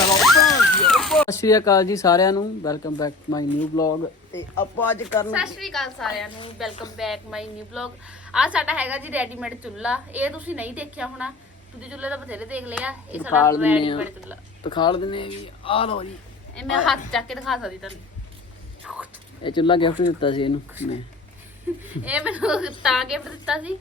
ਸਤਿ ਸ਼੍ਰੀ ਅਕਾਲ ਜੀ ਸਾਰਿਆਂ ਨੂੰ welcome back to my new blog ਤੇ ਆਪਾਂ ਅੱਜ ਕਰਨ ਸਤਿ ਸ਼੍ਰੀ ਅਕਾਲ ਸਾਰਿਆਂ ਨੂੰ welcome back my new blog ਆ ਸਾਡਾ ਹੈਗਾ ਜੀ ਰੈਡੀਮੇਡ ਚੁੱਲਾ ਇਹ ਤੁਸੀਂ ਨਹੀਂ ਦੇਖਿਆ ਹੋਣਾ। ਤੁਸੀਂ ਚੁੱਲੇ ਤਾਂ ਬਥੇਰੇ ਦੇਖ ਲਿਆ ਇਹ ਸਾਡਾ ਆ। ਰੈਡੀਮੇਡ ਚੁੱਲਾ ਦਿਖਾਲ ਦਿੰਨੇ ਆ ਵੀ ਆਹ ਲਓ ਜੀ। ਇਹ ਮੈਂ ਹੱਥ ਚੱਕ ਕੇ ਦਿਖਾ ਸਕਦੀ ਤੁਹਾਨੂੰ। ਇਹ ਚੁੱਲਾ ਗਿਫਟ ਦਿੱਤਾ ਸੀ ਇਹਨੂੰ ਮੈਂ। ਇਹ ਮੈਨੂੰ ਤਾਂ ਗਿਫਟ ਦਿੱਤਾ ਸੀ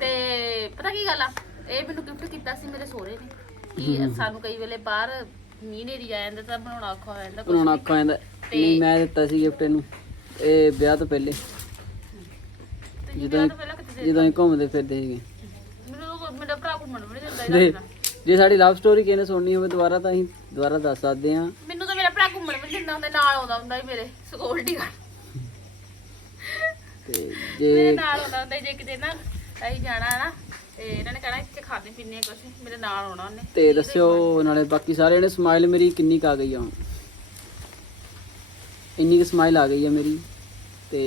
ਤੇ ਪਤਾ ਕੀ ਗੱਲ ਆ? ਇਹ ਮੈਨੂੰ ਗਿਫਟ ਕੀਤਾ ਸੀ ਮੇਰੇ ਸਹੁਰੇ ਨੇ। ਕਿ ਸਾਨੂੰ ਕਈ ਵੇਲੇ ਬਾਹਰ ਮੀਂਹ ਨੇਰੀ ਆ ਜਾਂਦਾ ਤਾਂ ਬਣਾਉਣਾ ਔਖਾ ਹੋ ਜਾਂਦਾ ਕੁਛ ਬਣਾਉਣਾ ਵੀ। ਅੱਖਾਂ ਦਾ ਤੇ- ਨਹੀਂ ਮੈਂ ਦਿੱਤਾ ਸੀ ਗਿਫਟ ਇਹਨੂੰ। ਇਹ ਵਿਆਹ ਤੋਂ ਪਹਿਲੇ। ਤੁਸੀਂ ਜਦੋਂ ਤੋਂ ਪਹਿਲਾਂ ਕਿੱਥੇ ਜਦੋਂ ਅਸੀਂ ਘੁੰਮਦੇ ਫਿਰਦੇ ਸੀਗੇ। ਮੈਨੂੰ ਤਾਂ ਮੇਰਾ ਭਰਾ ਘੁੰਮਣ ਵੀ ਨਹੀਂ ਦਿੰਦਾ ਦੇ ਇਹਦਾ ਜੇ ਸਾਡੀ ਲਵ ਸਟੋਰੀ ਕਿਸੇ ਨੇ ਸੁਣਨੀ ਹੋਵੇ ਦੁਬਾਰਾ ਤਾਂ ਅਸੀਂ ਦੁਬਾਰਾ ਦੱਸ ਸਕਦੇ ਹਾਂ। ਮੈਨੂੰ ਤਾਂ ਮੇਰਾ ਭਰਾ ਘੁੰਮਣ ਵੀ ਨੀ ਦਿੰਦਾ ਹੁੰਦਾ ਨਾਲ ਆਉਂਦਾ ਹੁੰਦਾ ਸੀ ਮੇਰੇ ਸਕਿਉਰਟੀ ਗਾਰਡ ਤੇ ਮੇਰੇ ਜੇ ਨਾਲ ਆਉਂਦਾ ਹੁੰਦਾ ਸੀ ਜੇ ਕਿਤੇ ਨਾ ਅਸੀਂ ਜਾਣਾ ਨਾ ਤੇ ਇਹਨਾਂ ਨੇ ਕਹਿਣਾ ਇੱਥੇ ਖਾਦੇ ਪੀਣੇ ਆ ਕੁਛ ਮੇਰੇ ਨਾਲ ਆਉਣਾ ਉਹਨੇ। ਤੇ ਦੱਸਿਓ ਨਾਲੇ ਬਾਕੀ ਸਾਰਿਆਂ ਨੇ ਸਮਾਈਲ ਮੇਰੀ ਕਿੰਨੀ ਕੁ ਆ ਗਈ ਆ ਹੁਣ। ਇੰਨੀ ਕੁ ਸਮਾਈਲ ਆ ਗਈ ਆ ਮੇਰੀ ਤੇ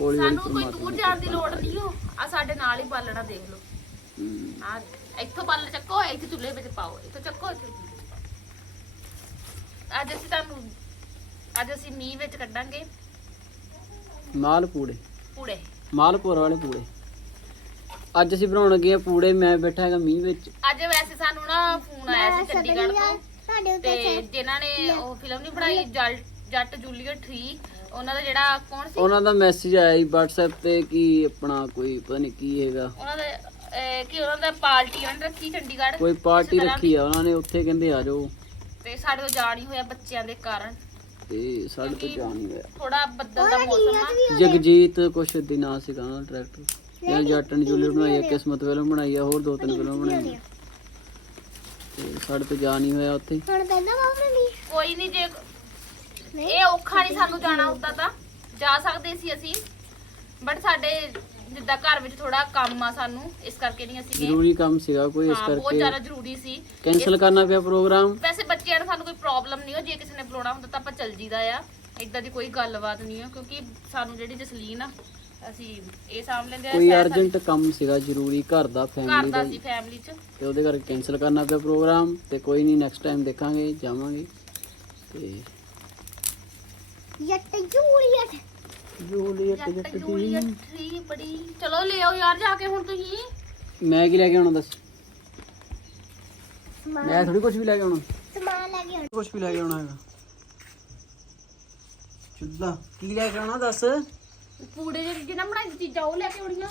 ਹੌਲੀ ਹੌਲੀ ਸਾਨੂੰ ਕੋਈ ਦੂਰ ਜਾਣ ਦੀ ਲੋੜ ਨਹੀਂ ਹੋ ਆ ਸਾਡੇ ਨਾਲ ਹੀ ਬਾਲਣਾ ਦੇਖ ਲਓ। ਹਮ, ਆ ਇੱਥੋਂ ਬਾਲਣ ਚੱਕੋ ਇੱਥੇ ਚੁੱਲ੍ਹੇ ਵਿੱਚ ਪਾਓ ਇੱਥੋਂ ਚੱਕੋ ਇੱਥੇ ਚੁੱਲ੍ਹੇ ਵਿੱਚ ਪਾਓ। ਅੱਜ ਅਸੀਂ ਤੁਹਾਨੂੰ ਅੱਜ ਅਸੀਂ ਮੀਂਹ ਵਿੱਚ ਕੱਢਾਂਗੇ ਮਾਲ ਪੂੜੇ ਪੂੜੇ। ਮਾਲਪੁਰ ਵਾਲੇ ਪੂੜੇ। ਅੱਜ ਅਸੀਂ ਬਣਾਉਣ ਲੱਗੇ ਆ ਪੂੜੇ ਮੈਂ ਬੈਠਾ ਹੈਗਾ ਮੀਂਹ ਵਿੱਚ। ਅੱਜ ਵੈਸੇ ਸਾਨੂੰ ਨਾ ਫੋਨ ਆਇਆ ਸੀ ਚੰਡੀਗੜ੍ਹ ਤੋਂ। ਤੇ ਜਿਨ੍ਹਾਂ ਨੇ ਉਹ ਫਿਲਮ ਨਹੀਂ ਬਣਾਈ ਜਲ- ਜੱਟ ਜੂਲੀਅਟ 3 ਉਹਨਾਂ ਦਾ ਜਿਹੜਾ ਕੌਣ ਸੀ? ਉਹਨਾਂ ਦਾ ਮੈਸੇਜ ਆਇਆ ਸੀ WhatsApp ਤੇ ਕਿ ਆਪਣਾ ਕੋਈ ਪਤਾ ਨਹੀਂ ਕੀ ਹੈਗਾ। ਉਹਨਾਂ ਦਾ ਅਹ, ਕਿ ਉਹਨਾਂ ਦਾ ਪਾਰਟੀ ਉਹਨਾਂ ਨੇ ਰੱਖੀ ਚੰਡੀਗੜ੍ਹ। ਕੋਈ ਪਾਰਟੀ ਰੱਖੀ ਆ ਉਹਨਾਂ ਨੇ ਉੱਥੇ ਕਹਿੰਦੇ ਆ ਜਾਓ। ਤੇ ਸਾਡੇ ਤੋਂ ਜਾ ਨਹੀਂ ਹੋਇਆ ਬੱਚਿਆਂ ਦੇ ਕਾਰਨ। ਤੇ ਸਾਡੇ ਤੋਂ ਜਾਣ ਨਹੀਂ ਹੋਇਆ। ਥੋੜਾ ਬੱਦਲ ਦਾ ਮੌਸਮ ਆ। ਜਗਜੀਤ ਕੁਛ ਦੀ ਨਾਂ ਸੀਗਾ ਉਹਨਾਂ ਦਾ ਡਾਇਰੈਕਟਰ ਜਾਂ ਜੱਟ ਨੇ ਜੁਲੀ ਬਣਾਈ ਆ ਕਿਸਮਤ ਵੱਲੋਂ ਬਣਾਈ ਆ ਹੋਰ ਦੋ ਤਿੰਨ ਫਿਲਮਾਂ ਬਣਾਈਆਂ ਤੇ ਸਾਡੇ ਤੋਂ ਜਾ ਨਹੀਂ ਹੋਇਆ ਉੱਥੇ। ਹੁਣ ਕਹਿੰਦਾ ਬਾਬਾ ਨਹੀਂ। ਕੋਈ ਨਹੀਂ ਜੇ ਇਹ ਔਖਾ ਨਹੀਂ ਸਾਨੂੰ ਜਾਣਾ ਹੁੰਦਾ ਤਾਂ। ਜਾ ਸਕਦੇ ਸੀ ਅਸੀਂ ਬਟ ਸਾਡੇ ਜਿੱਦਾਂ ਘਰ ਵਿੱਚ ਥੋੜਾ ਕੰਮ ਆ ਸਾਨੂੰ ਇਸ ਕਰਕੇ ਨਹੀਂ ਅਸੀਂ ਜ਼ਰੂਰੀ ਕੰਮ ਸੀਗਾ ਕੋਈ ਇਸ ਹਾਂ ਬਹੁਤ ਕਰਕੇ ਜ਼ਿਆਦਾ ਜ਼ਰੂਰੀ ਸੀ। ਕੈਨਸਲ ਕਰਨਾ ਪਿਆ ਪ੍ਰੋਗਰਾਮ। ਵੈਸੇ ਬੱਚਿਆਂ ਨੂੰ ਸਾਨੂੰ ਕੋਈ ਪ੍ਰੋਬਲਮ ਨਹੀਂ ਹੋ ਜੇ ਕਿਸੇ ਨੇ ਬੁਲਾਉਣਾ ਹੁੰਦਾ ਤਾਂ ਆਪਾਂ ਚੱਲ ਜੀਦਾ ਆ। ਇਦਾਂ ਦੀ ਕੋਈ ਗੱਲਬਾਤ ਨਹੀਂ ਆ ਕਿਉਂਕਿ ਸਾਨੂੰ ਜਿਹੜੀ ਜਸਲੀਨ ਆ ਅਸੀਂ ਇਹ ਸਾਂਭ ਲੈਂਦੇ ਆ ਕੋਈ ਅਰਜੈਂਟ ਕੰਮ ਸੀਗਾ ਜ਼ਰੂਰੀ ਘਰ ਦਾ ਘਰ ਫੈਮਿਲੀ ਦਾ ਦਾ ਸੀ ਫੈਮਿਲੀ ਚ। ਤੇ ਉਹਦੇ ਕਰਕੇ ਕੈਨਸਲ ਕਰਨਾ ਪਿਆ ਪ੍ਰੋਗਰਾਮ ਤੇ ਕੋਈ ਨਹੀਂ ਨੈਕਸਟ ਟਾਈਮ ਦੇਖਾਂਗੇ ਜਾਵਾਂਗੇ। ਤੇ ਯੱਟ ਜੂਲੀਅਟ। ਜੂਲੀਅਟ ਜੱਟ ਜੱਟ ਜੂਲੀਅਟ ਥਰੀ ਬੜੀ ਚਲੋ ਲੈ ਆਓ ਯਾਰ ਜਾ ਕੇ ਹੁਣ ਤੁਸੀਂ। ਮੈਂ ਕੀ ਲੈ ਕੇ ਆਉਣਾ ਦੱਸ? ਸਮਾਨ। ਮੈਂ ਥੋੜੀ ਕੁਝ ਵੀ ਲੈ ਕੇ ਆਉਣਾ। ਸਮਾਨ ਲੈ ਕੇ ਆਉਣਾ। ਕੁਝ ਵੀ ਲੈ ਕੇ ਆਉਣਾ ਹੈਗਾ। ਚੁੱਲਾ ਕੀ ਲੈ ਕੇ ਆਉਣਾ ਦੱਸ? ਪੂੜੇ ਜਿਹੜੇ ਜਿਹਨਾਂ ਬਣਾਈ ਦੀ ਚੀਜ਼ਾਂ ਉਹ ਲੈ ਕੇ ਆਉਣੀਆਂ।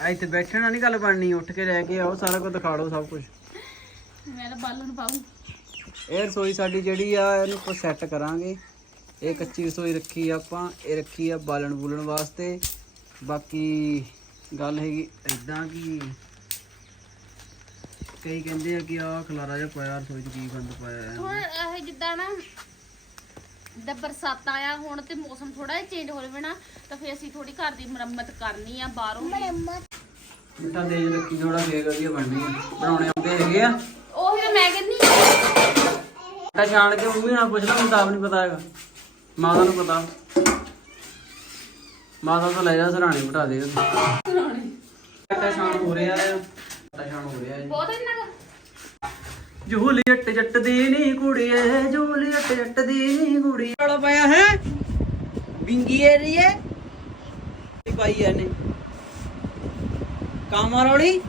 ਆ ਇੱਥੇ ਬੈਠਣ ਨਾਲ ਨਹੀਂ ਗੱਲ ਬਣਨੀ ਉੱਠ ਕੇ ਲੈ ਕੇ ਆਓ ਸਾਰਾ ਕੁਝ ਦਿਖਾ ਦਿਓ ਸਭ ਕੁਝ। ਮੈਂ ਤਾਂ ਬਾਲਣ ਪਾਉ ਇਹ ਰਸੋਈ ਸਾਡੀ ਜਿਹੜੀ ਆ ਇਹਨੂੰ ਆਪਾਂ ਸੈੱਟ ਕਰਾਂਗੇ। ਇਹ ਕੱਚੀ ਰਸੋਈ ਰੱਖੀ ਆ ਆਪਾਂ ਇਹ ਰੱਖੀ ਆ ਬਾਲਣ ਬੂਲਣ ਵਾਸਤੇ। ਬਾਕੀ ਗੱਲ ਹੈਗੀ ਇਦਾਂ ਕਿ ਕਈ ਕਹਿੰਦੇ ਆ ਕਿ ਆ ਖਲਾਰਾ ਜਿਹਾ ਪਾਇਆ ਰਸੋਈ 'ਚ ਕੀ ਗੰਦ ਪਾਇਆ ਹੈ ਹੁਣ ਇਹ ਜਿੱਦਾਂ ਨਾ ਜਿੱਦਾਂ ਬਰਸਾਤਾਂ ਆ ਹੁਣ ਤੇ ਮੌਸਮ ਥੋੜਾ ਜਿਹਾ ਚੇਂਜ ਹੋ ਰਿਹਾ ਨਾ ਤਾਂ ਫਿਰ ਅਸੀਂ ਥੋੜੀ ਘਰ ਦੀ ਮੁਰੰਮਤ ਕਰਨੀ ਆ ਬਾਹਰੋਂ। ਮੁਰੰਮਤ। ਮਿੱਠਾ ਤੇਜ਼ ਰੱਖੀ ਥੋੜਾ ਫੇਰ ਵਧੀਆ ਬਣਨੀ ਆ। ਬਣਾਉਣੇ ਆਉਂਦੇ ਹੈਗੇ ਆ। ਉਹੀ ਤਾਂ ਮੈਂ ਕਹਿੰਦੀ ਆ। ਤਾਂ ਛਾਣ ਕੇ ਮੰਮੀ ਨਾਲ ਪੁੱਛ ਲਾ ਮੈਨੂੰ ਤਾਂ ਆਪ ਨਹੀਂ ਪਤਾ ਹੈਗਾ। ਮਾਤਾ ਨੂੰ ਪਤਾ। ਮਾਤਾ ਤੋਂ ਲੈ ਜਾ ਸਰਾਣੇ ਬਿਠਾ ਦੇ ਤਾਂ ਛਾਣ ਹੋ ਰਿਹਾ ਹੈ ਤਾਂ ਛਾਣ ਹੋ ਰਿਹਾ ਹੈ ਬਹੁਤ ਇੰਨਾ ਕੁ? ਜੂਲੀਅਟ ਜੱਟ ਦੀ ਨੀ ਕੁੜੀਏ ਜੂਲੀਅਟ ਜੱਟ ਦੀ ਨੀ ਕੁੜੀਏ ਵਾਲਾ ਪਾਇਆ ਹੈ? ਬਿੰਗੀ ਏਰੀਏ ਪਾਈ ਇਹਨੇ? ਕਾਮਾ ਰੋਲੀ?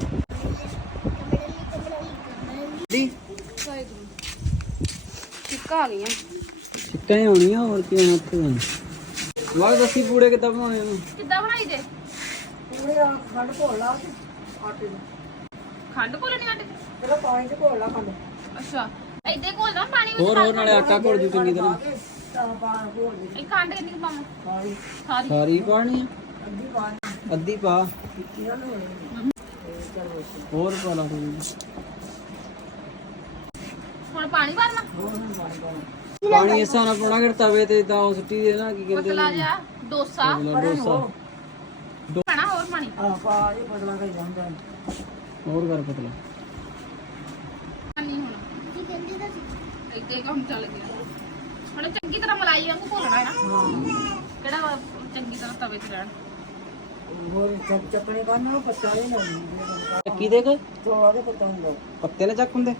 ਦੀ ਚਿੱਕਾ ਆ ਗਈਆਂ। ਚਿੱਕਾਂ ਹੋਣੀਆਂ ਹੋਰ ਕੀ ਹੋਣਾ? ਉੱਥੇ ਵਾਹ ਦੱਸੀ ਪੂੜੇ ਕਿੱਦਾਂ ਬਣਾਉਣੇ ਨੇ ਕਿੱਦਾਂ ਬਣਾਈ ਜੇ? ਖੰਡ ਘੋਲਣੀ ਆਟੇ ਚਲੋ ਪਾਣੀ ਤੇ ਘੋਲ ਲਾ ਖੰਡ। ਅੱਛਾ। ਇੱਦੇ ਘੋਲਦਾ ਪਾਣੀ ਵਿੱਚ ਹੋਰ ਹੋਰ ਨਾਲੇ ਆਟਾ ਘੋਲ ਜੂ ਚੰਗੀ ਤਰ੍ਹਾਂ। ਇਹ ਖੰਡ ਕਿੰਨੀ ਕੁ ਪਾਵਾਂ? ਸਾਰੀ। ਸਾਰੀ। ਪਾਣੀ ਅੱਧੀ ਪਾ ਹੋਰ ਪਾ ਲਾ ਥੋੜੀ ਹੁਣ ਪਾਣੀ ਭਰਨਾ ਪਾਣੀ ਇਸ ਨਾਲ ਪਾਉਣਾ ਕਿ ਤਵੇ ਤੇ ਤਾਂ ਉਹ ਸੁੱਟੀ ਦੇ ਨਾ ਕੀ ਕਹਿੰਦੇ ਪਤਲਾ ਜਿਹਾ ਡੋਸਾ। ਨੇ ਡੋਸਾ। ਪਾਣਾ ਹੋਰ ਪਾਣੀ। ਹੋਰ ਕਰ ਪਤਲਾ ਨਹੀਂ ਹੁਣ ਜੀ ਕਹਿੰਦੀ ਤਾਂ ਸੀ। ਇੱਥੇ ਕੰਮ ਚੱਲ ਗਿਆ। ਹੁਣ ਚੰਗੀ ਤਰ੍ਹਾਂ ਮਲਾਈ ਵਾਂਗੂ ਘੋਲਣਾ ਹੈ ਨਾ। ਕਿਹੜਾ ਵਾ ਚੰਗੀ ਤਰ੍ਹਾਂ ਤਵੇ ਤੇ ਰਹਿਣ। ਚੱਕੀ ਦੇ ਕੇ ਪੱਤੇ ਨੇ ਚੱਕ ਹੁੰਦੇ।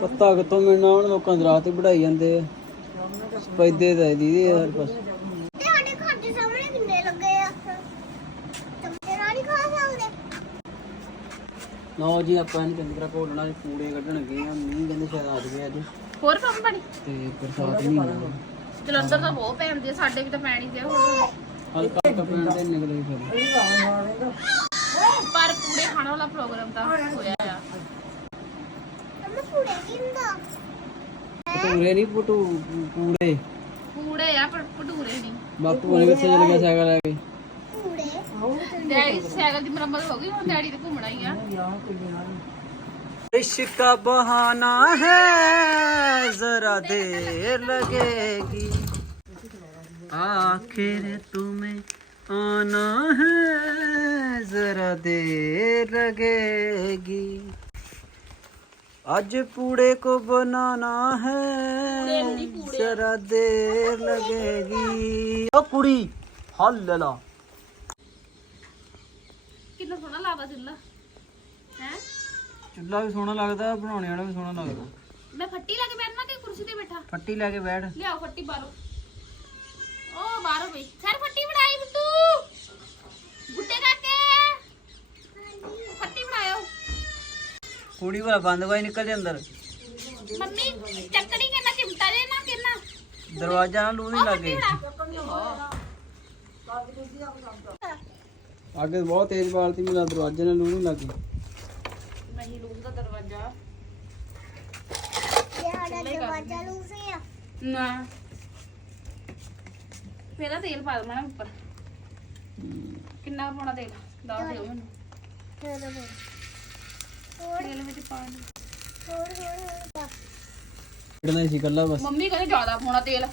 ਪੱਤਾ ਕਿੱਥੋਂ ਮਿਲਣਾ? ਹੁਣ ਲੋਕਾਂ ਦੇ ਰਾਹ ਤੇ ਵਢਾਈ ਜਾਂਦੇ ਆ। ਸਪੈਦੇ ਤਾਂ ਦੀਦੀ ਹਰ ਪਾਸ ਤੇ ਸਾਡੇ ਘਰ ਦੇ ਸਾਹਮਣੇ ਕਿੰਨੇ ਲੱਗੇ ਆ ਚਮਚੇ ਨਾਲ ਹੀ ਖਾ ਸਕਦੇ ਲਓ ਜੀ ਆਪਾਂ ਇਹਨੂੰ ਚੰਗੀ ਤਰ੍ਹਾਂ ਘੋਲਣਾ ਜੀ ਪੂੜੇ ਕੱਢਣ ਲੱਗੇ ਆ ਮੀਂਹ ਕਹਿੰਦੇ ਸ਼ਾਇਦ ਆ ਜਾਵੇ ਅੱਜ। ਹੋਰ ਪੰਮ ਬਣੀ? ਤੇ ਬਰਸਾਤ ਨਹੀਂ ਹੋਣਾ ਜਲੰਧਰ ਤਾਂ ਬਹੁਤ ਪੈਂਦੀ ਆ ਸਾਡੇ ਵੀ ਤਾਂ ਪੈਣੀ ਤੇ ਹੁਣ। ਹਲਕਾ ਹਲਕਾ ਪੈਣ ਤੇ ਨਿਕਲੇ ਫਿਰ। ਪਰ ਪੂੜੇ ਖਾਣ ਵਾਲਾ ਪ੍ਰੋਗਰਾਮ ਤਾਂ ਹੋਇਆ ਆ। ਭਟੂਰੇ ਨਹੀਂ ਪਟੂ ਪੂੜੇ ਪੂੜੇ ਆ ਪਰ ਭਟੂਰੇ ਨਹੀਂ। ਬਾਪੂ ਨੇ ਕਿੱਥੇ ਚਲ ਗਿਆ ਸਾਈਕਲ ਲੈ ਕੇ। ਡੈਡੀ ਸਾਈਕਲ ਦੀ ਮੁਰੰਮਤ ਹੋ ਗਈ ਹੁਣ ਡੈਡੀ ਤੇ ਘੁੰਮਣਾ ਹੀ ਆ इश्क का बहाना है जरा देर लगेगी आखिर तुम्हें आना है जरा देर लगेगी आज पूड़े को बनाना है जरा देर लगेगी ओ कुड़ी हल ला ਕਿੰਨਾ ਸੋਹਣਾ ਲੱਗਦਾ ਚੁੱਲਾ ਹੈ? ਚੁੱਲਾ ਵੀ ਸੋਹਣਾ ਲੱਗਦਾ ਬਣਾਉਣੇ ਵਾਲਾ ਵੀ ਸੋਹਣਾ ਲੱਗਦਾ। ਮੈਂ ਫੱਟੀ ਲਾ ਕੇ ਬੈਠਣਾ ਕਿ ਕੁਰਸੀ ਤੇ ਬੈਠਾ? ਫੱਟੀ ਲੈ ਕੇ ਬੈਠ। ਲਿਆਓ ਫੱਟੀ ਬਾਹਰੋਂ। ਓ ਬਾਹਰੋਂ ਬਈ। ਸਰ ਫੱਟੀ ਬਣਾਈ ਬੁੱਟੂ। ਬੁੱਟੇ ਕਾਕੇ। ਫੱਟੀ ਬਣਾਇਓ। ਕੁੜੀ ਵਾਲਾ ਬੰਦ ਵਾਈ ਨਿਕਲ ਜਾ ਅੰਦਰ। ਮੰਮੀ ਚੱਕੜੀ ਕਿੰਨਾ ਚਿਮਟਾ ਜੇ ਨਾ ਕਿੰਨਾ। ਦਰਵਾਜ਼ਾ ਨਾਲ ਲੂ ਨਹੀਂ ਲੱਗੇ ਅੱਗੇ ਬਹੁਤ ਤੇਜ਼ ਬਾਲਤੀ ਮਿਲਾ ਦਰਵਾਜ਼ੇ ਨਾਲ ਲੂ ਨਹੀਂ ਲੱਗੀ ਨਹੀਂ ਲੂਸ ਦਾ ਦਰਵਾਜ਼ਾ। ਇਹ ਸਾਡਾ ਦਰਵਾਜ਼ਾ ਲੂਸੇ ਆ? ਨਾ। ਮੇਰਾ ਤੇਲ ਪਾ ਦਮਾ ਉੱਪਰ। ਕਿੰਨਾ ਪਾਉਣਾ ਤੇਲ? ਦੱਸ ਦਿਓ ਮੈਨੂੰ। ਹੋਰ? ਤੇਲ ਵਿੱਚ ਪਾ ਦਿਓ। ਹੋਰ ਹੋਰ ਹੋਰ। ਪਾ। ਕਿਹੜਾ ਸੀ ਕੱਲਾ ਬਸ। ਮੰਮੀ ਕਹਿੰਦੇ ਜ਼ਿਆਦਾ ਪਾਉਣਾ ਤੇਲ।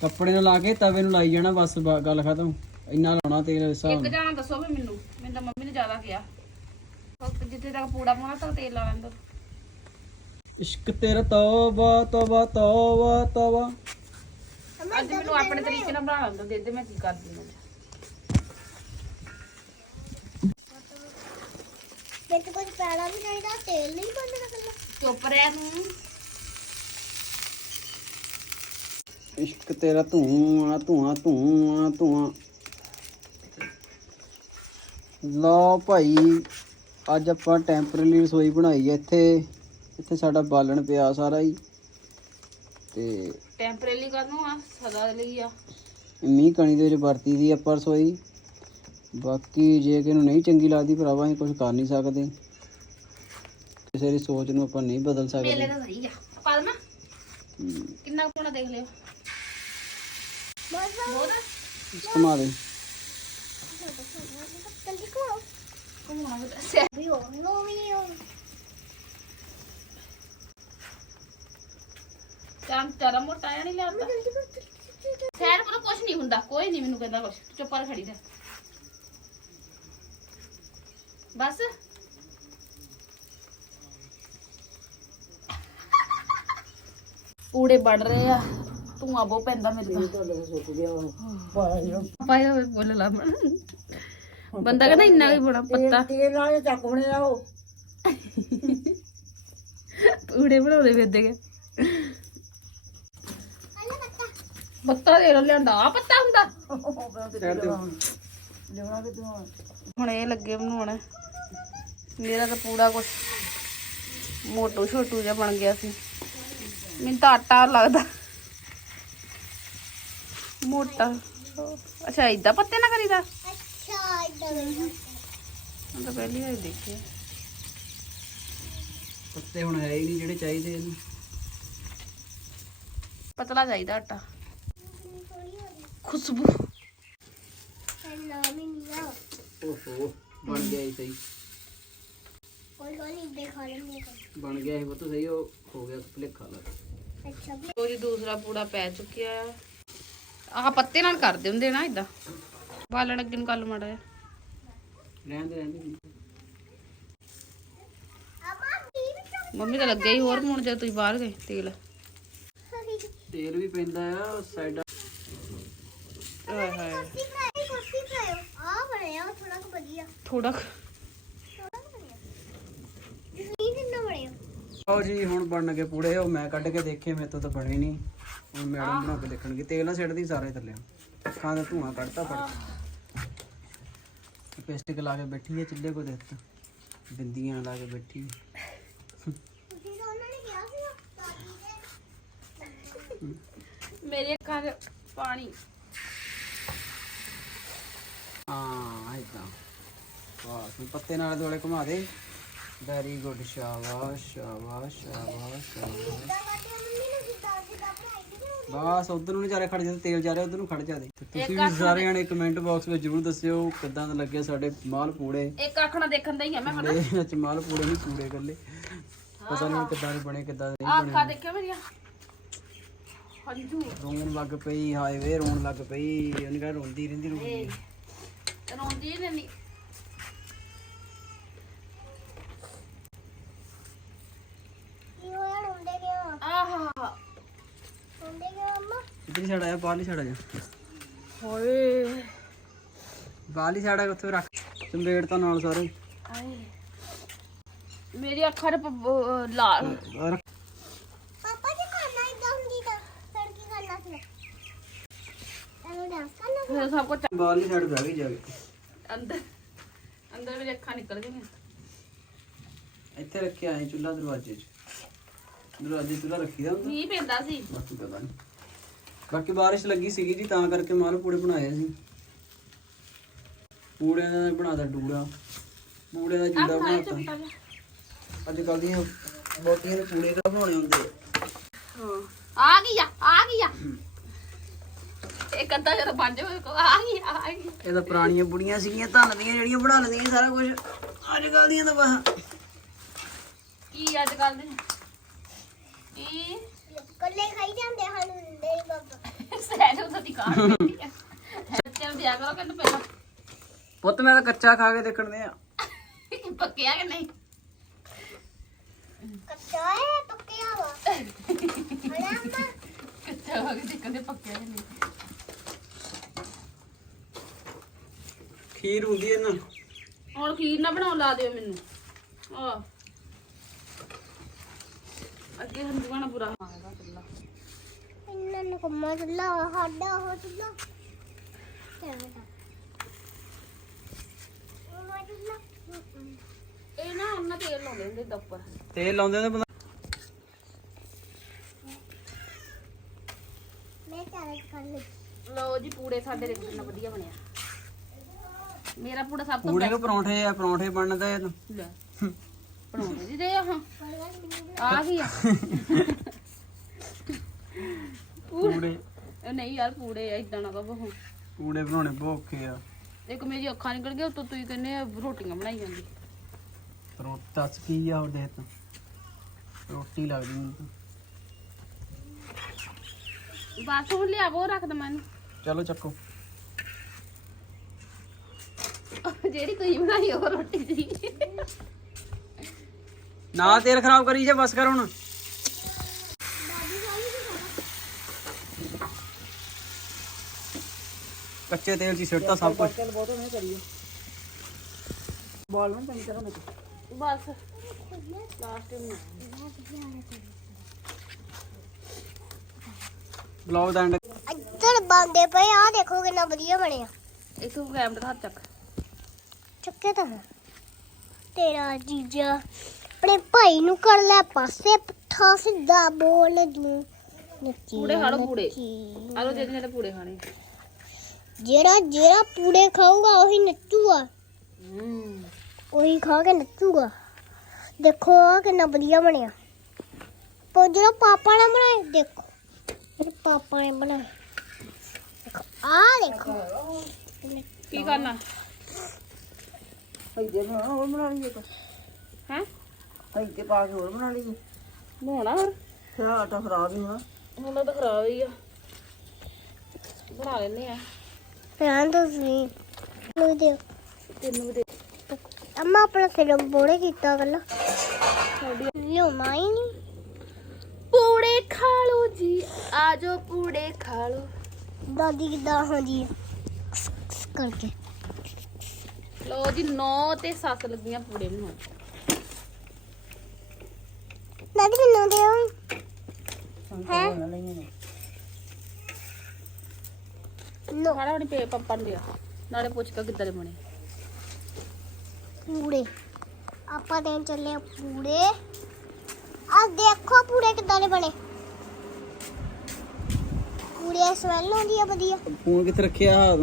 ਕੱਪੜੇ ਨੂੰ ਲਾ ਕੇ ਤਵੇ ਨੂੰ ਲਾਈ ਜਾਣਾ ਬਸ ਬ- ਗੱਲ ਖਤਮ। ਇੰਨਾ ਲਾਉਣਾ ਤੇਲ ਇਸ ਹਿਸਾਬ ਇੱਕ ਨਾਲ। ਜਾਣਾ ਦੱਸੋ ਵੀ ਮੈਨੂੰ ਮੈਨੂੰ ਤਾਂ ਮੰਮੀ ਨੇ ਜ਼ਿਆਦਾ ਕਿਹਾ। ਉਹ ਜਿੱਥੇ ਤੱਕ ਪੂੜਾ ਪਾਉਣਾ ਤਾਂ ਤੇਲ ਲਾ ਲੈਂਦਾ। ਇਸ਼ਕ ਤੇਰਾ ਤੌਬਾ ਤੌਬਾ ਤੌਬਾ ਤੌਬਾ। ਅੱਜ ਮੈਨੂੰ ਆਪਣੇ ਤਰੀਕੇ ਨਾਲ ਬਣਾ ਲੈਂਦਾ ਦੇ ਦੇ ਮੈਂ ਕੀ ਕਰਦੀ ਹਾਂ। ਵਿੱਚ ਕੁਝ ਪੈਣਾ ਵੀ ਚਾਹੀਦਾ ਤੇਲ ਨਹੀਂ ਬੰਦ ਕਰਨਾ ਚੁੱਪ ਰਹਿ ਤੂੰ। ਇਸ਼ਕ ਤੇਰਾ ਧੂਆਂ ਧੂਆਂ ਧੂਆਂ ਧੂਆਂ। ਲਓ ਭਾਈ ਅੱਜ ਆਪਾਂ ਟੈਂਪਰੇਰੀ ਰਸੋਈ ਬਣਾਈ ਹੈ ਇੱਥੇ। ਇੱਥੇ ਸਾਡਾ ਬਾਲਣ ਪਿਆ ਸਾਰਾ ਹੀ। ਤੇ ਟੈਂਪਰੇਰੀ ਕਰਨੋਂ ਆ? ਸਦਾ ਲਈ ਆ। ਮੀਂਹ ਕਣੀ ਦੇ ਵਿੱਚ ਵਰਤੀ ਦੀ ਆਪਾਂ ਰਸੋਈ। ਬਾਕੀ ਜੇ ਕਿ ਨੂੰ ਨਹੀਂ ਚੰਗੀ ਲੱਗਦੀ ਭਰਾਵਾ ਅਸੀਂ ਕੁਝ ਕਰ ਨਹੀਂ ਸਕਦੇ। ਕਿਸੇ ਦੀ ਸੋਚ ਨੂੰ ਆਪਾਂ ਨਹੀਂ ਬਦਲ ਮੇਲੇ ਸਕਦੇ ਤਾਂ ਸਹੀ ਆ। ਪਾ ਦੇਣਾ। ਕਿੰਨਾ ਕੁ ਪਾਉਣਾ ਦੇਖ ਲਿਓ। ਘੁਮਾ ਦੇ। ਜਲਦੀ ਕਰੋ ਘੁੰਮਣਾ ਦੱਸਿਆ ਵੀ ਹੋ ਨੋ ਵੀ ਹੋ ਚਾਂ ਚਾਰਾ ਮੋਟਾ ਨਹੀਂ ਲਿਆਂਦਾ ਜਲਦੀ ਕਰੋ ਕੁਝ ਨਹੀਂ ਹੁੰਦਾ, ਕੋਈ ਨਹੀਂ, ਮੈਨੂੰ ਕਹਿੰਦਾ ਕੁਝ ਚੁੱਪ ਕਰ, ਖੜੀ ਰਹਿ। ਬਸ। ਪੂੜੇ ਬਣ ਰਹੇ ਆ। ਧੂਆਂ ਬਹੁ ਪੈਂਦਾ ਮੇਰੇ ਤਾਂ। ਪਾਇਆ ਹੋਵੇ ਬੋਲ ਲਾ ਬੰਦਾ ਕਹਿੰਦਾ ਇੰਨਾ ਵੀ ਬਣਾ ਪੱਤਾ। ਤੇਲ ਵਾਲੇ ਚੱਕ ਬਣੇ ਆ ਉਹ। ਪੂੜੇ ਬਣਾਉਂਦੇ ਫਿਰਦੇ ਕੇ ਪੱਤਾ ਦੇ ਲਿਆਂਦਾ। ਆ ਪੱਤਾ ਹੁੰਦਾ। ਹੁਣ ਇਹ ਲੱਗੇ ਬਣਾਉਣ। ਮੇਰਾ ਤਾਂ ਪੂੜਾ ਕੁਛ ਮੋਟੂ ਛੋਟੂ ਜਿਹਾ ਬਣ ਗਿਆ ਸੀ। ਮੈਨੂੰ ਤਾਂ ਆਟਾ ਲੱਗਦਾ। ਮੋਟਾ। ਅੱਛਾ ਇਦਾਂ ਪੱਤੇ ਨਾ ਕਰੀਦਾ? ਅੱਛਾ ਇਦਾਂ ਦਾ ਮੈਂ ਤਾਂ ਪਹਿਲੀ ਵਾਰ ਦੇਖਿਆ। ਪੱਤੇ ਹੁਣ ਹੈ ਹੀ ਨਹੀਂ ਜਿਹੜੇ ਚਾਹੀਦੇ ਇਹਨੂੰ। ਪਤਲਾ ਚਾਹੀਦਾ ਆਟਾ। ਖੁਸ਼ਬੂ। ਨਾ ਮੈਂ ਨਹੀਂ ਆ ਓਹੋ ਬਣ ਗਿਆ ਹੀ ਸਹੀ। ਕੋਈ ਕੋਈ ਦੇਖਾ ਲੈਂਦੇ ਬਣ ਗਿਆ ਇਹ ਬਹੁਤ ਸਹੀ ਉਹ ਹੋ ਗਿਆ ਭੁਲੇਖਾ ਲੱਗ। ਅੱਛਾ। ਜੀ ਦੂਸਰਾ ਪੂੜਾ ਪੈ ਚੁੱਕਿਆ ਆ। ਆਹ ਪੱਤੇ ਨਾਲ ਕਰਦੇ ਹੁੰਦੇ ਨਾ ਇਦਾਂ ਬਾਲਣ ਅੱਗੇ ਨੂੰ ਕੱਲ ਮਾੜਾ ਜਿਹਾ। ਰਹਿਣ ਦੇ ਰਹਿਣ ਮੰਮੀ ਤਾਂ ਲੱਗੇ ਹੀ ਹੋਰ ਹੁਣ ਜਦ ਤੁਸੀਂ ਬਾਹਰ ਗਏ ਤੇਲ। ਤੇਲ ਵੀ ਪੈਂਦਾ ਆ ਸਾਈਡਾਂ ਹਾਏ ਹਾਏ ਥੋੜਾ ਕੁ ਵਧੀਆ ਥੋੜਾ ਥੋੜਾ ਕੁ। ਬਣਿਆ ਆਓ ਜੀ ਹੁਣ ਬਣ ਗਏ ਪੂੜੇ ਉਹ ਮੈਂ ਕੱਢ ਕੇ ਦੇਖੇ ਮੇਰੇ ਤੋਂ ਤਾਂ ਬਣੇ ਨਹੀਂ। ਹੁਣ ਮੈਡਮ ਬਣਾ ਕੇ ਦੇਖਣਗੇ। ਤੇਲ ਨਾ ਸਿੱਟਦੀ ਸਾਰੇ ਥੱਲੇ। ਅੱਖਾਂ ਦਾ ਧੂਆਂ ਕੱਢਤਾ ਫੜ ਪੈਸਟਿਕ ਲਾ ਕੇ ਬੈਠੀ ਹੈ ਚੁੱਲ੍ਹੇ ਕੋ ਦਿੱਤਾ ਬਿੰਦੀਆਂ ਲਾ ਕੇ ਬੈਠੀ ਹੈ। ਤੁਸੀਂ ਤਾਂ ਉਹਨਾਂ ਨੇ ਕਿਹਾ ਸੀ ਨਾ ਦਾਦੀ ਦੇ ਮੇਰੇ ਅੱਖਾਂ 'ਚ ਪਾਣੀ। ਹਾਂ ਇਦਾਂ ਵਾਹ ਤੂੰ ਪੱਤੇ ਨਾਲ ਦੁਆਲੇ ਘੁਮਾ ਦੇ। ਵੈਰੀ ਗੁੱਡ ਸ਼ਾਬਾਸ਼ ਸ਼ਾਬਾਸ਼ ਸ਼ਾਬਾਸ਼ ਸ਼ਾਬਾਸ਼। ਦਾ ਬਾਤੇ ਬਸ ਉਧਰ ਨੂੰ ਰਿਹਾ ਖੜ ਜਾ ਤੇਲ ਜਾ ਰਿਹਾ ਉਧਰ ਨੂੰ ਖੜ ਜਾ ਦੇ। ਤੇ ਤੁਸੀਂ ਵੀ ਸਾਰੇ ਜਣੇ ਕਮੈਂਟ ਬਾਕਸ ਵਿੱਚ ਜਰੂਰ ਦੱਸਿਓ ਕਿੱਦਾਂ ਦਾ ਲੱਗਿਆ ਸਾਡੇ ਮਾਲ ਪੂੜੇ। ਇੱਕ ਅੱਖ ਨਾਲ ਦੇਖਣ ਦਾ ਹੀ ਆ ਮੈਂ ਪੂੜੇ ਵਿੱਚ ਮਾਲ ਪੂੜੇ ਨਹੀਂ ਪੂੜੇ ਗੱਲੇ ਪਤਾ ਨਹੀਂ ਕਿੱਦਾਂ ਦੇ ਬਣੇ ਕਿੱਦਾਂ ਦੇ ਨਹੀਂ ਅੱਖਾਂ ਦੇਖਿਆ ਮੇਰੀਆਂ। ਹੰਝੂ। ਬਣੇ ਰੋਣ ਲੱਗ ਪਈ ਹਾਏ ਵੇ ਰੋਣ ਲੱਗ ਪਈ। ਉਹਨੇ ਕਹਾ ਰੋਂਦੀ ਰਹਿੰਦੀ ਰੋਂਦੀ ਰੋਂਦੀ ਹੀ ਨਹੀਂ ਕੀ ਹੋਇਆ ਰੋਂਦੇ ਕਿਉਂ ਆਹਾ ਰੋਂਦੇ ਕਿਉਂ ਅੰਮਾ ਇਧਰ ਛੜ ਆਇਆ ਬਾਹਰਲੀ ਛੜ ਆ ਜਾ। ਹੋਏ। ਬਾਹਰਲੀ ਛੜ ਆ ਉੱਥੇ ਰੱਖ। ਚੰਬੇੜ ਤਾਂ ਨਾਲ ਸਾਰੇ। ਆਏ। ਮੇਰੀ ਅੱਖਾਂ ਦੇ ਪ- ਅਹ ਲਾਲ ਰੱਖ। ਪਾਪਾ ਜੀ ਖਾਣਾ ਇਦਾਂ ਹੁੰਦੀ ਤਾਂ ਫਿਰ ਕੀ ਕਰਨਾ ਸੀ ਇਹਨੂੰ ਡਾਂਸ ਕਰਨਾ ਫਿਰ? ਸਭ ਕੁਝ ਬਾਹਰਲੀ ਛੜ ਬਹਿ ਗਈ ਜਾ ਕੇ। ਅੰਦਰ ਅੰਦਰ ਮੇਰੀ ਅੱਖਾਂ ਨਿਕਲ ਗਈਆਂ। ਇੱਥੇ ਰੱਖਿਆ ਹੈ ਚੁੱਲਾ ਦਰਵਾਜ਼ੇ 'ਚ। ਦਰਵਾਜ਼ੇ ਚੁੱਲਾ ਰੱਖੀ ਦਾ ਹੁੰਦਾ। ਮੀਂਹ ਪੈਂਦਾ ਸੀ। ਬਾਕੀ ਪਤਾ ਨਹੀਂ ਬਾਕੀ ਬਾਰਿਸ਼ ਲੱਗੀ ਸੀਗੀ ਜੀ ਤਾਂ ਕਰਕੇ ਮਾਲ ਪੂੜੇ ਬਣਾਏ ਸੀ। ਪੂੜਿਆਂ ਦਾ ਬਣਾਦਾ ਡੂੜਾ ਪੂੜੇ ਦਾ ਜੂੜਾ ਬਣਾਤਾ। ਅੱਜ ਕੱਲ ਦੀਆਂ ਬੋਟੀਆਂ ਦੇ ਪੂੜੇ ਕਾ ਬਣਾਉਣੇ ਹੁੰਦੇ ਆ। ਆ ਗਈ ਆ ਆ ਗਈ ਆ। ਇੱਕ ਅੱਧਾ ਜਦੋਂ ਬਣ ਜਾਵੇ ਕੋ ਆ ਗਈ ਆ ਗਈ। ਇਹ ਤਾਂ ਪੁਰਾਣੀਆਂ ਬੁੜੀਆਂ ਸੀਗੀਆਂ ਧੰਨ ਦੀਆਂ ਜਿਹੜੀਆਂ ਬਣਾ ਲੈਂਦੀਆਂ ਸਾਰਾ ਕੁਝ ਅੱਜ ਕੱਲ ਦੀਆਂ ਤਾਂ ਬਾਹ ਕੀ ਅੱਜ ਕੱਲ ਦੇ ਕੀ ਕੱਲੇ ਖਾਈ ਜਾਂਦੇ ਹਨ ਮੇਰੇ ਬਾਬਾ ਬੱਚਿਆਂ ਨੂੰ ਦਿਆ ਕਰੋ ਪਹਿਲਾਂ ਪੁੱਤ ਮੈਂ ਤਾਂ ਕੱਚਾ ਖਾ ਕੇ ਦੇਖਣ ਦੇ ਆ। ਪੱਕਿਆ ਕਿ ਨਹੀਂ? ਕੱਚਾ ਹੈ ਪੱਕਿਆ ਵਾ। ਅੰਮਾ ਕੱਚਾ ਹੋ ਕੇ ਦੇਖਣ ਦੇ ਪੱਕਿਆ ਕਿ ਨਹੀਂ? ਖੀਰ ਹੁੰਦੀ ਹੈ ਨਾ। ਹੁਣ ਖੀਰ ਨਾ ਬਣਾਉਣ ਲਾ ਦਿਓ ਮੈਨੂੰ। ਆ ਅੱਗੇ ਹੰਦੂਆਂ ਨਾਲ ਬੁਰਾ ਹਾਲ ਹੈਗਾ ਇੰਨਾ ਨਕਮਾ ਚੁੱਲਾ ਸਾਡਾ ਉਹ ਚੁੱਲਾ ਦਾ ਇਹ ਨਾ ਉਹਨਾਂ ਤੇਲ ਲਾਉਂਦੇ ਹੁੰਦੇ ਦਾ ਉੱਪਰ ਤੇਲ ਲਾਉਂਦੇ ਨੇ ਬੰਦਾ ਮੈਂ ਚਾਰਜ ਕਰ ਲਈ। ਲਓ ਜੀ ਪੂੜੇ ਸਾਡੇ ਦੇਖੋ ਕਿੰਨਾ ਵਧੀਆ ਬਣਿਆ। ਮੇਰਾ ਪੂੜਾ ਸਭ ਤੋਂ ਪੂੜੇ ਕੇ ਪਰੌਂਠੇ ਆ ਪਰੌਂਠੇ ਬਣਨ ਦਾ ਇਹ ਤਾਂ। ਲੈ ਬਣਾਉਂਦੇ ਜੀ ਦੇ ਆਹ ਆ ਗਈ ਆ। ਪੂੜੇ ਇਹ ਨਹੀਂ ਯਾਰ ਪੂੜੇ ਆ ਇਦਾਂ ਨਾ ਕਹੋ। ਹੁਣ ਪੂੜੇ ਬਣਾਉਣੇ ਬਹੁਤ ਔਖੇ ਆ। ਇੱਕ ਮੇਰੀ ਅੱਖਾਂ ਨਿਕਲ ਗਈਆਂ ਉੱਤੋਂ ਤੁਸੀਂ ਕਹਿੰਦੇ ਆ ਰੋਟੀਆਂ ਬਣਾਈ ਜਾਂਦੀ। ਰੋਟੀ ਦੱਸ ਕੀ ਆ ਉਹਦੇ ਤਾਂ ਰੋਟੀ ਲੱਗਦੀ ਮੈਨੂੰ ਤਾਂ। ਬਸ ਹੁਣ ਲਿਆਵੋ ਰੱਖ ਦਵਾਂ ਇਹਨੂੰ ਚਲੋ ਚੱਕੋ। ਜਿਹੜੀ ਤੁਸੀਂ ਬਣਾਈ ਉਹ ਰੋਟੀ ਸੀ ਨਾ ਤੇਲ ਖਰਾਬ ਕਰੀ ਜੇ ਬਸ ਕਰ ਹੁਣ। ਕੱਚੇ ਤੇਲ 'ਚ ਹੀ ਸਭ ਕੁਝ ਬਸ। ਲਾਸਟ ਨੂੰ ਬਲੌਗ ਦਾ ਐਂਡ ਇੱਧਰ ਬੰਦੇ ਪਏ ਆ ਦੇਖੋ ਕਿੰਨਾ ਵਧੀਆ ਬਣਿਆ। ਇੱਕ ਕੈਮਰੇ ਦਾ ਹੱਥ ਚੱਕ। ਚੱਕੇ ਤਾਂ ਹੈ। ਤੇਰਾ ਜੀਜਾ ਆਪਣੇ ਭਾਈ ਨੂੰ ਕਰ ਲੈ ਪਾਸੇ ਪੁੱਠਾ ਸਿੱਧਾ ਬੋਲ ਨੱਚੀ ਪੂੜੇ ਖਾ ਲਓ ਪੂੜੇ। ਆਲੋ ਦੇ ਜਿਹੜੇ ਪੂੜੇ ਖਾਣੇ। ਜਿਹੜਾ ਜਿਹੜਾ ਪੂੜੇ ਖਾਊਗਾ ਉਹੀ ਨੱਚੂਗਾ। ਹੂੰ। ਉਹੀ ਖਾ ਕੇ ਨੱਚੂਗਾ। ਦੇਖੋ ਆਹ ਕਿੰਨਾ ਵਧੀਆ ਬਣਿਆ। ਪਰ ਜਿਹੜਾ ਪਾਪਾ ਨੇ ਬਣਾਏ ਦੇਖੋ। ਮੇਰੇ ਪਾਪਾ ਨੇ ਬਣਾਏ ਦੇਖੋ ਆ ਦੇਖੋ। ਕੀ ਕਰਨਾ? ਇੱਥੇ ਬਣਾ ਹੋਰ ਬਣਾ ਲਈਏ ਹੈ? ਇੱਥੇ ਪਾ ਕੇ ਹੋਰ ਬਣਾ ਲਈਏ। ਬਣਾਉਣਾ ਹੋਰ? ਫਿਰ ਆਟਾ ਖਰਾਬ ਹੀ ਹੋਣਾ। ਹੁਣ ਤਾਂ ਖਰਾਬ ਹੀ ਆ। ਬਣਾ ਲੈਨੇ ਆ। ਰਾਂ ਤੁਸੀਂ ਨੂੰ ਦੇ। ਤੈਨੂੰ ਵੀ ਦੇ। ਅੰਮਾ ਆਪਣਾ ਸਿਰ ਬੋੜੇ ਕੀਤਾ ਗੱਲਾਂ ਲਿਓ ਮਾਈ ਨਹੀਂ। ਪੂੜੇ ਖਾ ਲਓ ਜੀ। ਆਜੋ ਪੂੜੇ ਖਾ ਲਓ। ਦਾਦੀ ਕਿਦਾਂ ਹੁੰਦੀ ਹੈ ਕਸ- ਕਸ ਕਰਕੇ। ਲਓ ਜੀ ਨੌ ਤੇ ਸੱਸ ਲੱਗੀਆਂ ਪੂੜੇ ਦਾਦੀ ਮੈਨੂੰ ਦਿਓ। ਹੋਣ ਲਈਆਂ ਨੇ ਨੋ ਖਾਣਾ ਆਪਣੀ ਪੇ ਪਾਪਾ ਨੂੰ ਦਿਆ ਨਾਲੇ ਪੁੱਛ ਕੇ ਕਿੱਦਾਂ ਦੇ ਬਣੇ ਪੂੜੇ। ਆਪਾਂ ਦੇਣ ਚੱਲੇ ਆ ਪੂੜੇ। ਆ ਦੇਖੋ ਪੂੜੇ ਕਿੱਦਾਂ ਦੇ ਬਣੇ। ਪੂੜੇ ਸਮੈਲ ਆਉਂਦੀ ਆ ਵਧੀਆ। ਫੋਨ ਕਿੱਥੇ ਰੱਖਿਆ?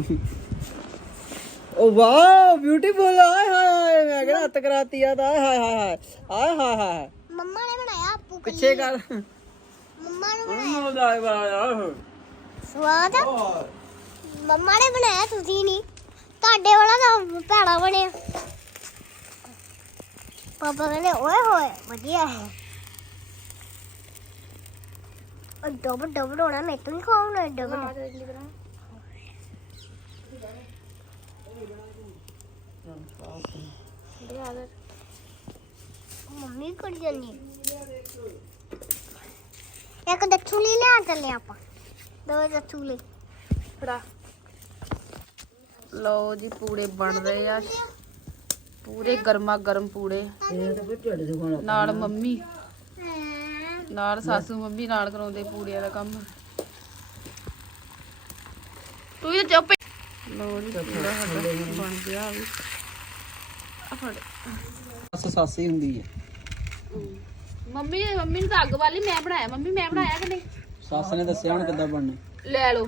ਓ ਵਾਓ ਬਿਊਟੀਫੁਲ ਆਏ ਹਾਏ ਹਾਏ ਮੈਂ ਕਿਹੜਾ ਹੱਥ ਕਰਾਤੀ ਆ ਤਾਂ। ਆਏ ਹਾਏ ਹਾਏ ਹਾਏ ਆਏ ਹਾਏ ਹਾਏ। ਮੰਮਾ ਨੇ ਬਣਾਇਆ ਆਪੂ ਕੱਲੀ। ਪਿੱਛੇ ਕਰ। ਮੰਮਾ ਨੇ ਬਣਾਇਆ। ਉਹ ਦਾ ਵਾਹ ਸਵਾਦ ਆ? ਮੰਮਾ ਨੇ ਬਣਾਇਆ ਤੁਸੀਂ ਨਹੀਂ। ਤੁਹਾਡੇ ਵਾਲਾ ਤਾਂ ਭੈੜਾ ਬਣਿਆ। ਪਾਪਾ ਕਹਿੰਦੇ ਓਏ ਹੋਏ ਵਧੀਆ ਹੈ। ਉਹ ਡਬਲ ਡਬਲ ਹੋਣਾ ਮੈਂ ਤੂੰ ਖਾਉਣਾ ਡਬਲ ਮੰਮੀ ਕਰ ਜਾਨੀ। ਇੱਕ ਦੱਥੂ ਲਈ ਲਿਆ ਚੱਲੇ ਆਪਾਂ। ਦੋ ਦੱਥੂ ਲਈ। ਫੜਾ। ਲਓ ਜੀ ਪੂੜੇ ਬਣ ਰਹੇ ਆ। ਪੂਰੇ ਗਰਮਾ ਗਰਮ ਪੂੜੇ। ਇਹ ਨਾਲ ਮੰਮੀ ਨਾਲ ਸਾਸੂ ਮੰਮੀ ਨਾਲ ਕਰਾਉਂਦੇ ਪੂੜਿਆਂ ਦਾ ਕੰਮ। ਤੂੰ ਤਾਂ ਚੁੱਪ ਲਓ ਜੀ ਪੂੜਾ ਸਾਡਾ ਬਣ ਗਿਆ ਆ ਵੀ। ਆ ਫੜ। ਸੱਸ ਸਾਸੀ ਹੁੰਦੀ ਹੈ ਮੰਮੀ ਮੰਮੀ ਨੂੰ ਤਾਂ ਅੱਗ ਵਾਲੀ ਮੈਂ ਬਣਾਇਆ। ਮੰਮੀ ਮੈਂ ਬਣਾਇਆ ਕਿ ਨਹੀਂ? ਸੱਸ ਨੇ ਦੱਸਿਆ ਹੁਣ ਕਿੱਦਾਂ ਬਣਨੇ। ਲੈ ਲਓ।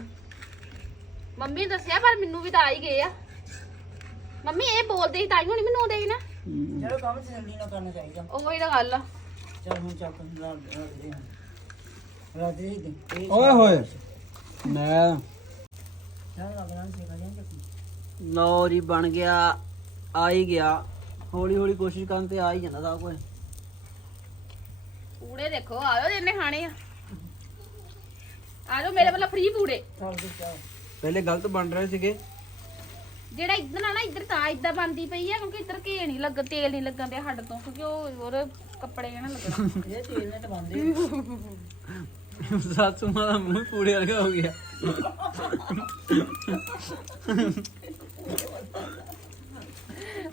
ਮੰਮੀ ਨੇ ਦੱਸਿਆ ਪਰ ਮੈਨੂੰ ਵੀ ਤਾਂ ਆ ਹੀ ਗਏ ਆ। ਮੰਮੀ ਇਹ ਬੋਲਦੇ ਸੀ ਤਾਂ ਹੀ ਹੁਣ ਮੈਨੂੰ ਆਉਂਦੇ ਸੀ ਨਾ। ਜਿਹੜਾ ਕੰਮ ਜਲਦੀ ਨਾ ਕਰਨਾ ਚਾਹੀਦਾ। ਉਹ ਹੀ ਤਾਂ ਗੱਲ ਆ। ਚਲ ਹੁਣ ਚੱਕ ਰਾਤ ਦੇ ਰਾਤ ਦੇ ਦੇ ਇਹ ਓਏ ਹੋਏ। ਮੈਂ ਚੱਲ ਲੱਗਣਾ ਸੀ ਕਹਾਂ ਚੱਕੀ। ਲਓ ਜੀ ਬਣ ਗਿਆ ਆ ਹੀ ਗਿਆ। ਹੌਲੀ ਹੌਲੀ ਕੋਸ਼ਿਸ਼ ਕਰਨ ਤੇ ਆ ਹੀ ਜਾਂਦਾ ਸਭ ਕੁਝ ਪੂੜੇ ਦੇਖੋ ਆਇਓ ਜਿੰਨੇ ਖਾਣੇ ਆ। ਆ ਜਾਓ ਮੇਰੇ ਵੱਲੋਂ ਫ੍ਰੀ ਪੂੜੇ। ਚੱਲ ਦੇ ਚਾਹ ਪਹਿਲੇ ਗਲਤ ਬਣ ਰਹੇ ਸੀਗੇ। ਜਿਹੜਾ ਇੱਧਰ ਆ ਨਾ ਇੱਧਰ ਤਾਂ ਇੱਦਾਂ ਬੰਦੀ ਪਈ ਆ ਕਿਉਂਕਿ ਇੱਧਰ ਘੇ ਨਹੀਂ ਲੱਗ ਤੇਲ ਨਹੀਂ ਲੱਗਣ ਤੇ ਹੱਡ ਤੋਂ ਕਿਉਂਕਿ ਉਹ ਹੋਰ ਕੱਪੜੇ ਨਾ ਲੱਗਣਾ। ਇਹ ਤੇਲ ਨੇ ਤਾਂ ਬੰਦੇ ਸੱਸ ਮਾਂ ਦਾ ਮੂੰਹ ਪੂੜੇ ਵਰਗਾ ਹੋ ਗਿਆ।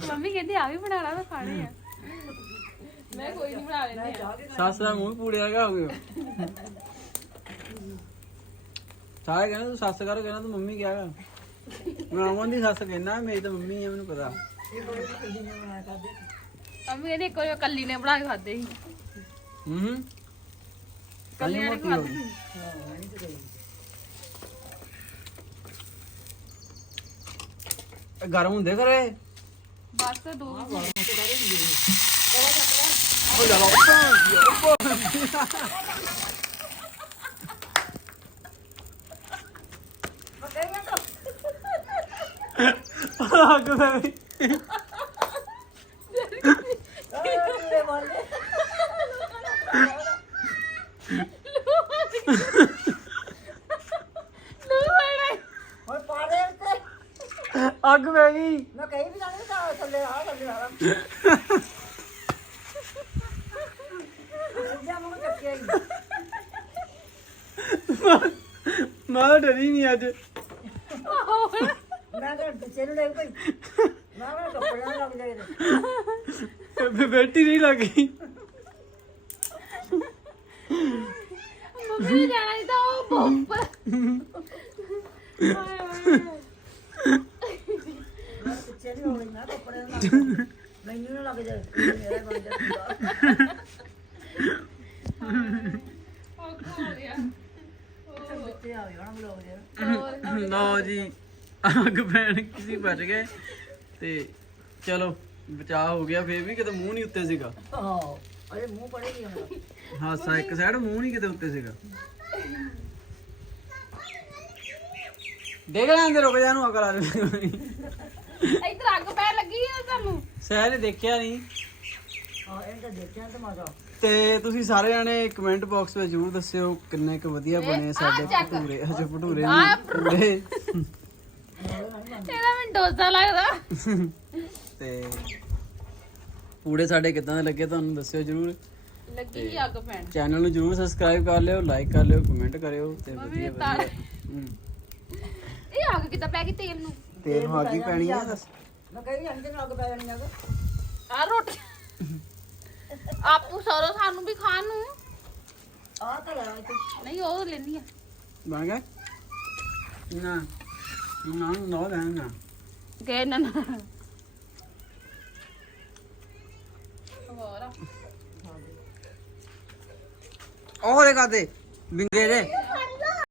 ਮੰਮੀ ਕਹਿੰਦੀ ਆ ਵੀ ਬਣਾ ਲਾ ਮੈਂ ਖਾਣੇ ਆ। ਮੈਂ ਕੋਈ ਨਹੀਂ ਬਣਾ ਲੈਂਦੀ। ਆ ਸੱਸ ਦਾ ਮੂੰਹ ਪੂੜੇ ਵਰਗਾ ਹੋ ਗਿਆ। ਸਾਰੇ ਕਹਿੰਦੇ ਤੂੰ ਸੱਸ ਕਰ ਕਹਿੰਦਾ ਤੂੰ ਮੰਮੀ ਕਿਹਾ ਕਰ? ਮੈਂ ਅਮਨ ਦੀ ਸੱਸ ਕਹਿੰਦਾ ਮੇਰੀ ਤਾਂ ਮੰਮੀ ਹੈ ਮੈਨੂੰ ਪਤਾ। ਮੰਮੀ ਕਹਿੰਦੀ ਇੱਕ ਵਾਰ ਕੱਲੀ ਨੇ ਬਣਾ ਕੇ ਖਾਦੇ ਸੀ। ਹੂੰ ਹੂੰ। ਕੱਲੀ ਨੇ ਮੋਟੀ ਹੋ ਖਾਦੇ ਗਈ। ਸੀ ਇਹ ਗਰਮ ਹੁੰਦੇ ਕਰੇ ਬਸ ਦੋ ਉਹ ਜਾ ਲਾ ਅੱਗ ਪੈ ਗਈ ਹੋਰ ਪਾ ਦੇ ਉੱਤੇ ਅੱਗ ਪੈ ਗਈ। ਮੈਂ ਕਹੀ ਵੀ ਜਾਣੀ ਤਾਂ ਮੈਂ ਡਰੀ ਨਹੀਂ ਅੱਜ। ਮੈਂ ਤਾਂ ਪਿੱਛੇ ਨੂੰ ਦੇਖ ਭਾਈ। ਮੈਂ ਕਿਹਾ ਕੱਪੜੇ ਲੱਗ ਜਾਏ ਬੇ- ਬੈਠੀ ਨਹੀਂ ਲੱਗੀ ਮੰਮੀ ਨੇ ਜਾਣਾ ਸੀ ਤਾਂ ਉਹ ਬੰਪ। ਮੈਂ ਪਿੱਛੇ ਨਹੀਂ ਹੋ ਗਈ ਮੈਂ ਕੱਪੜੇ ਨਾਲ ਲੱਗ ਜਾਏ। ਮੈਨੂੰ ਨਾ ਲੱਗ ਜਾਏ ਮੇਰਾ ਬਣ ਜਾਊਗਾ ਪਿੱਛੇ ਆ ਗਿਆ ਨਾ ਬਲੌਗ ਜੇ ਲਓ ਜੀ। ਅੱਗ ਪੈਣ ਕਿਸੇ ਬਚ ਗਏ। ਤੇ ਚਲੋ ਬਚਾਅ ਹੋ ਗਿਆ ਫੇਰ ਵੀ ਕਿਤੇ ਮੂੰਹ ਨਹੀਂ ਉੱਤੇ ਸੀਗਾ। ਹਾਂ ਅਰੇ ਮੂੰਹ ਪੜੇ ਨਹੀਂ ਹੁੰਦਾ ਹਾਸਾ ਇੱਕ ਸਾਈਡ ਮੂੰਹ ਨਹੀਂ ਕਿਤੇ ਉੱਤੇ ਸੀਗਾ। ਦੇਖ ਲੈਂਦੇ ਰੁਕ ਜਾ ਨੂੰ ਅਕਲ ਆ ਇੱਧਰ ਅੱਗ ਪੈ ਲੱਗੀ ਆ ਤੁਹਾਨੂੰ? ਸਹਿ ਨੇ ਦੇਖਿਆ ਨਹੀਂ। ਹਾਂ ਇਹ ਤਾਂ ਦੇਖਿਆ ਤਾਂ ਮਜ਼ਾ। ਤੇ ਤੁਸੀਂ ਸਾਰੇ ਜਾਣੇ ਕਮੈਂਟ ਬਾਕਸ ਵਿੱਚ ਜ਼ਰੂਰ ਦੱਸਿਓ ਕਿੰਨੇ ਕੁ ਵਧੀਆ ਬਣੇ ਸਾਡੇ। ਭਟੂਰੇ ਅੱਛਾ ਭਟੂਰੇ ਆਹ ਨਹੀਂ। ਪੂੜੇ ਇਹਦਾ ਮੈਨੂੰ ਡੋਸਾ ਲੱਗਦਾ। ਤੇ ਪੂੜੇ ਸਾਡੇ ਕਿਦਾਂ ਦੇ ਲੱਗੇ ਤੁਹਾਨੂੰ ਦੱਸਿਓ ਜ਼ਰੂਰ। ਲੱਗੀ ਸੀ ਅੱਗ ਪੈਣ। ਚੈਨਲ ਨੂੰ ਜ਼ਰੂਰ ਸਬਸਕ੍ਰਾਈਬ ਕਰ ਲਿਓ ਲਾਈਕ ਕਰ ਲਿਓ ਕਮੈਂਟ ਕਰਿਓ ਤੇ ਵਧੀਆ। ਇਹ ਅੱਗ ਕਿੱਦਾਂ ਪੈ ਗਈ ਤੇਲ ਨੂੰ? ਤੇਲ ਨੂੰ ਅੱਗ ਹੀ ਪੈਣੀ ਆ ਦੱਸ। ਮੈਂ ਕਹੀ ਜਾਂਦੀ ਤੇ ਲੱਗ ਪੈ ਜਾਣੀ ਆ ਆ ਰੋਟੀ। ਆਪੂ ਸਰੋ ਸਾਨੂੰ ਵੀ ਖਾਣ ਨੂੰ। ਆ ਤਾਂ ਲੈ ਇੱਥੇ ਨਹੀਂ ਉਹ ਲੈਣੀ ਆ। ਬਣ ਗਿਆ ਨਾ। Yung nang đó là nè. Ghê nè. Không đó. Ô, đây cả đi. Mình ghê đây.